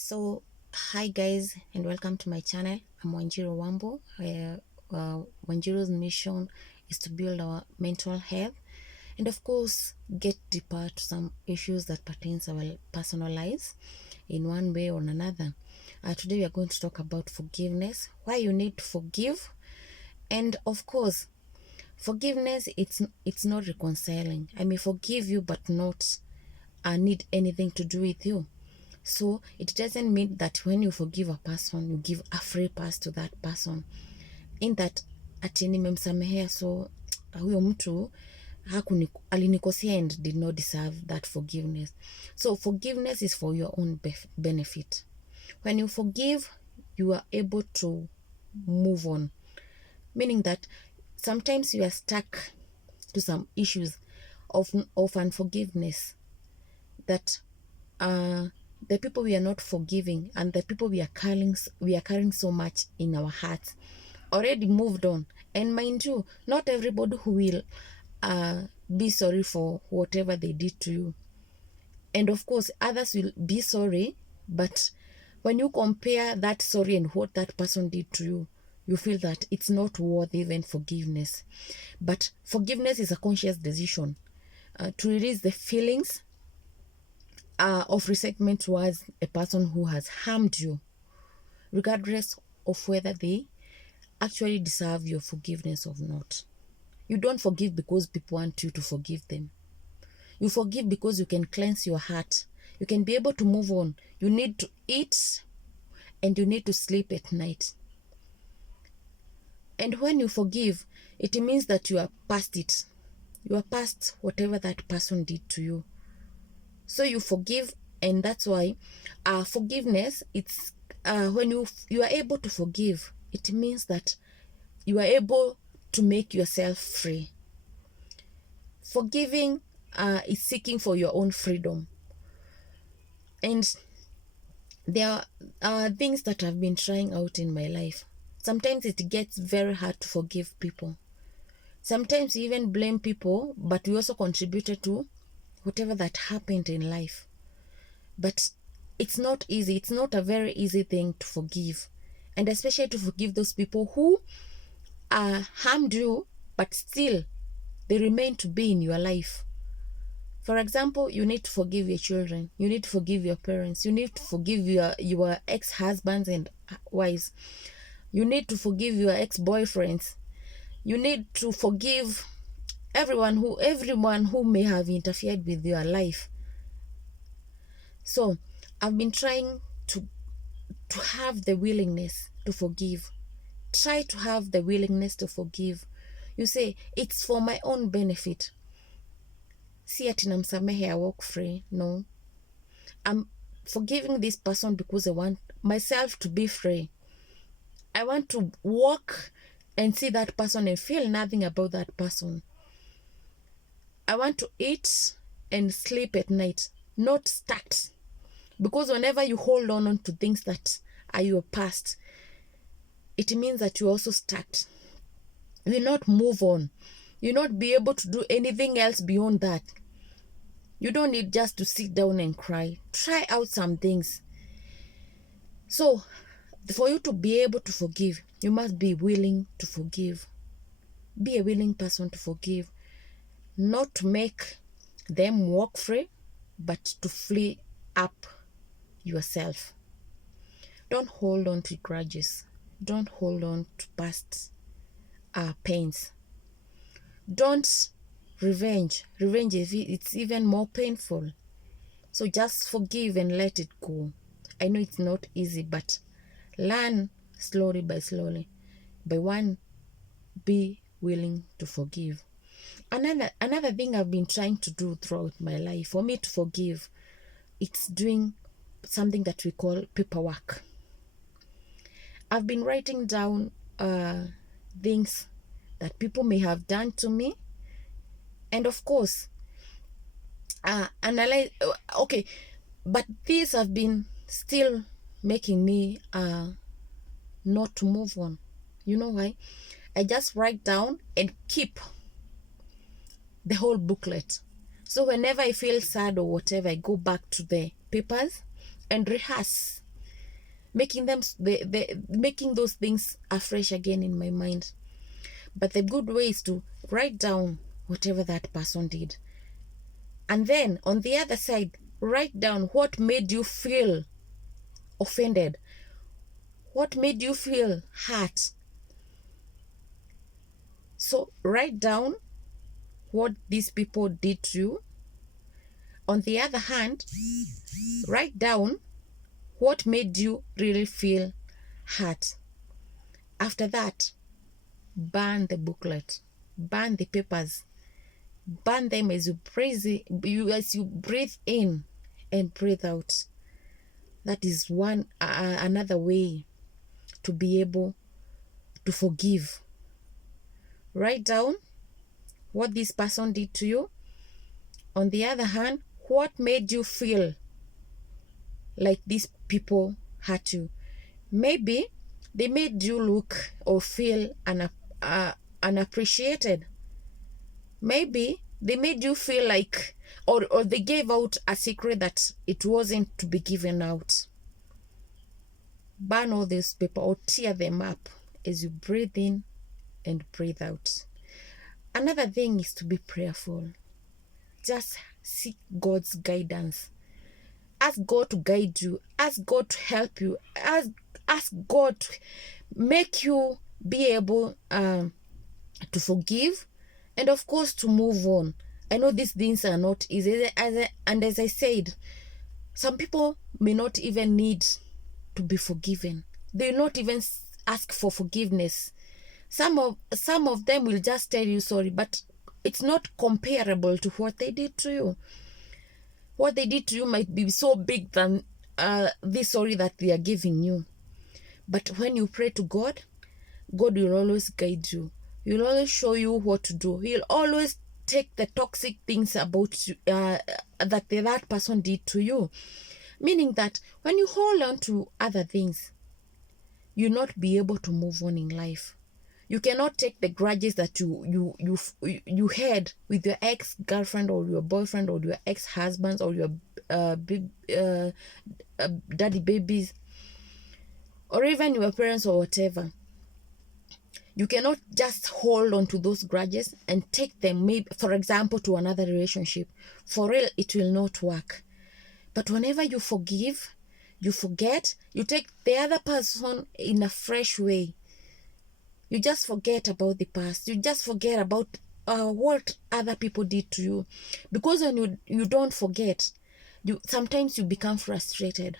So, hi guys, and welcome to my channel. I'm Wanjiru Wambo. Wanjiru's mission is to build our mental health and, of course, get deeper to some issues that pertains our personal lives in one way or another. Today we are going to talk about forgiveness, why you need to forgive, and of course, forgiveness. It's not reconciling. I may forgive you, but not need anything to do with you. So it doesn't mean that when you forgive a person, you give a free pass to that person. In that ati nimemsamehea, so huyo mtu alinikosea and did not deserve that forgiveness. So forgiveness is for your own benefit. When you forgive, you are able to move on. Meaning that sometimes you are stuck to some issues of unforgiveness that the people we are not forgiving and the people we are carrying so much in our hearts already moved on. And mind you, not everybody who will be sorry for whatever they did to you. And of course, others will be sorry, but when you compare that sorry and what that person did to you, you feel that it's not worth even forgiveness. But forgiveness is a conscious decision to release the feelings of resentment towards a person who has harmed you, regardless of whether they actually deserve your forgiveness or not. You don't forgive because people want you to forgive them. You forgive because you can cleanse your heart. You can be able to move on. You need to eat and you need to sleep at night. And when you forgive, it means that you are past it. You are past whatever that person did to you. So you forgive, and that's why forgiveness, it's when you are able to forgive, it means that you are able to make yourself free. Forgiving is seeking for your own freedom. And there are things that I've been trying out in my life. Sometimes it gets very hard to forgive people. Sometimes you even blame people, but we also contributed to whatever that happened in life. But it's not easy. It's not a very easy thing to forgive. And especially to forgive those people who harmed you, but still they remain to be in your life. For example, you need to forgive your children. You need to forgive your parents. You need to forgive your ex-husbands and wives. You need to forgive your ex-boyfriends. You need to forgive everyone who may have interfered with your life. So I've been trying to have the willingness to forgive. Try to have the willingness to forgive. You say, it's for my own benefit. Si ati namsamehe I walk free. No. I'm forgiving this person because I want myself to be free. I want to walk and see that person and feel nothing about that person. I want to eat and sleep at night, not stuck. Because whenever you hold on to things that are your past, it means that you're also stuck. You will not move on. You will not be able to do anything else beyond that. You don't need just to sit down and cry. Try out some things. So, for you to be able to forgive, you must be willing to forgive. Be a willing person to forgive. Not to make them walk free, but to free up yourself. Don't hold on to grudges. Don't hold on to past pains. Don't revenge. Revenge, it's even more painful. So just forgive and let it go. I know it's not easy, but learn slowly by slowly. By one, be willing to forgive. Another thing I've been trying to do throughout my life, for me to forgive, it's doing something that we call paperwork. I've been writing down things that people may have done to me, and of course analyze. Okay, but these have been still making me not to move on. You know why? I just write down and keep the whole booklet. So whenever I feel sad or whatever, I go back to the papers and rehearse making making those things afresh again in my mind. But the good way is to write down whatever that person did, and then on the other side, write down what made you feel offended, what made you feel hurt. So write down what these people did to you. On the other hand, write down what made you really feel hurt. After that, burn the booklet, burn the papers, burn them as you breathe in and breathe out. That is another way to be able to forgive. Write down what this person did to you. On the other hand, what made you feel like these people hurt you? Maybe they made you look or feel unappreciated. Maybe they made you feel like, or they gave out a secret that it wasn't to be given out. Burn all these paper or tear them up as you breathe in and breathe out. Another thing is to be prayerful. Just seek God's guidance. Ask God to guide you. Ask God to help you. Ask God to make you be able to forgive, and of course to move on. I know these things are not easy, and as I said, some people may not even need to be forgiven. They will not even ask for forgiveness. Some of them will just tell you sorry, but it's not comparable to what they did to you. What they did to you might be so big than this sorry that they are giving you. But when you pray to God, God will always guide you. He will always show you what to do. He'll always take the toxic things about you, that person did to you. Meaning that when you hold on to other things, you'll not be able to move on in life. You cannot take the grudges that you had with your ex-girlfriend or your boyfriend or your ex-husbands or your daddy babies or even your parents or whatever. You cannot just hold on to those grudges and take them, maybe, for example, to another relationship. For real, it will not work. But whenever you forgive, you forget, you take the other person in a fresh way. You just forget about the past. You just forget about what other people did to you. Because when you don't forget, sometimes you become frustrated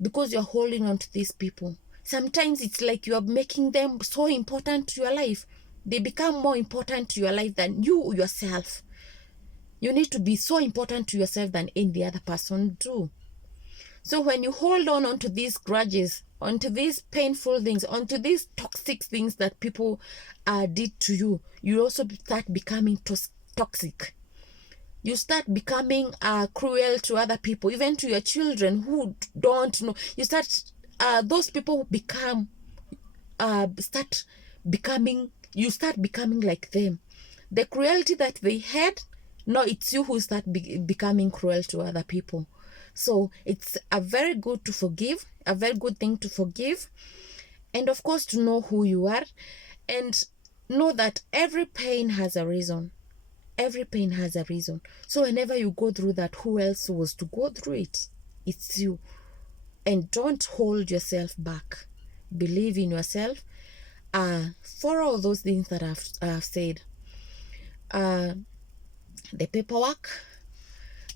because you're holding on to these people. Sometimes it's like you are making them so important to your life. They become more important to your life than you yourself. You need to be so important to yourself than any other person do. So when you hold on to these grudges, onto these painful things, onto these toxic things that people did to you, you also start becoming toxic. You start becoming cruel to other people, even to your children who don't know. You start, those people become, you start becoming like them. The cruelty that they had, no, it's you who start becoming cruel to other people. So it's a very good to forgive, a very good thing to forgive. And of course, to know who you are and know that every pain has a reason. Every pain has a reason. So whenever you go through that, who else was to go through it? It's you. And don't hold yourself back. Believe in yourself. For all those things that I've said. The paperwork,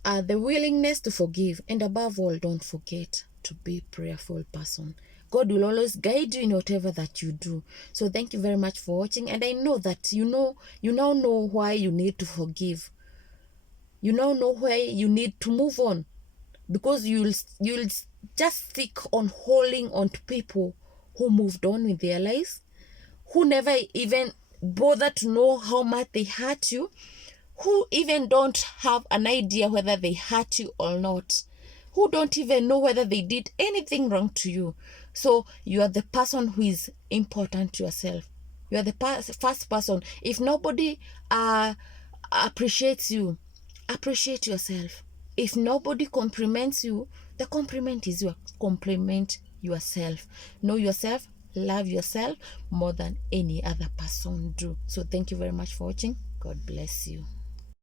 the willingness to forgive, and above all, don't forget to be a prayerful person. God will always guide you in whatever that you do. So thank you very much for watching, and I know that you now know why you need to forgive. You now know why you need to move on, because you'll just stick on holding on to people who moved on with their lives, who never even bothered to know how much they hurt you, who even don't have an idea whether they hurt you or not, who don't even know whether they did anything wrong to you. So you are the person who is important to yourself. You are the first person. If nobody appreciates you, appreciate yourself. If nobody compliments you, the compliment is your compliment yourself. Know yourself, love yourself more than any other person do. So thank you very much for watching. God bless you.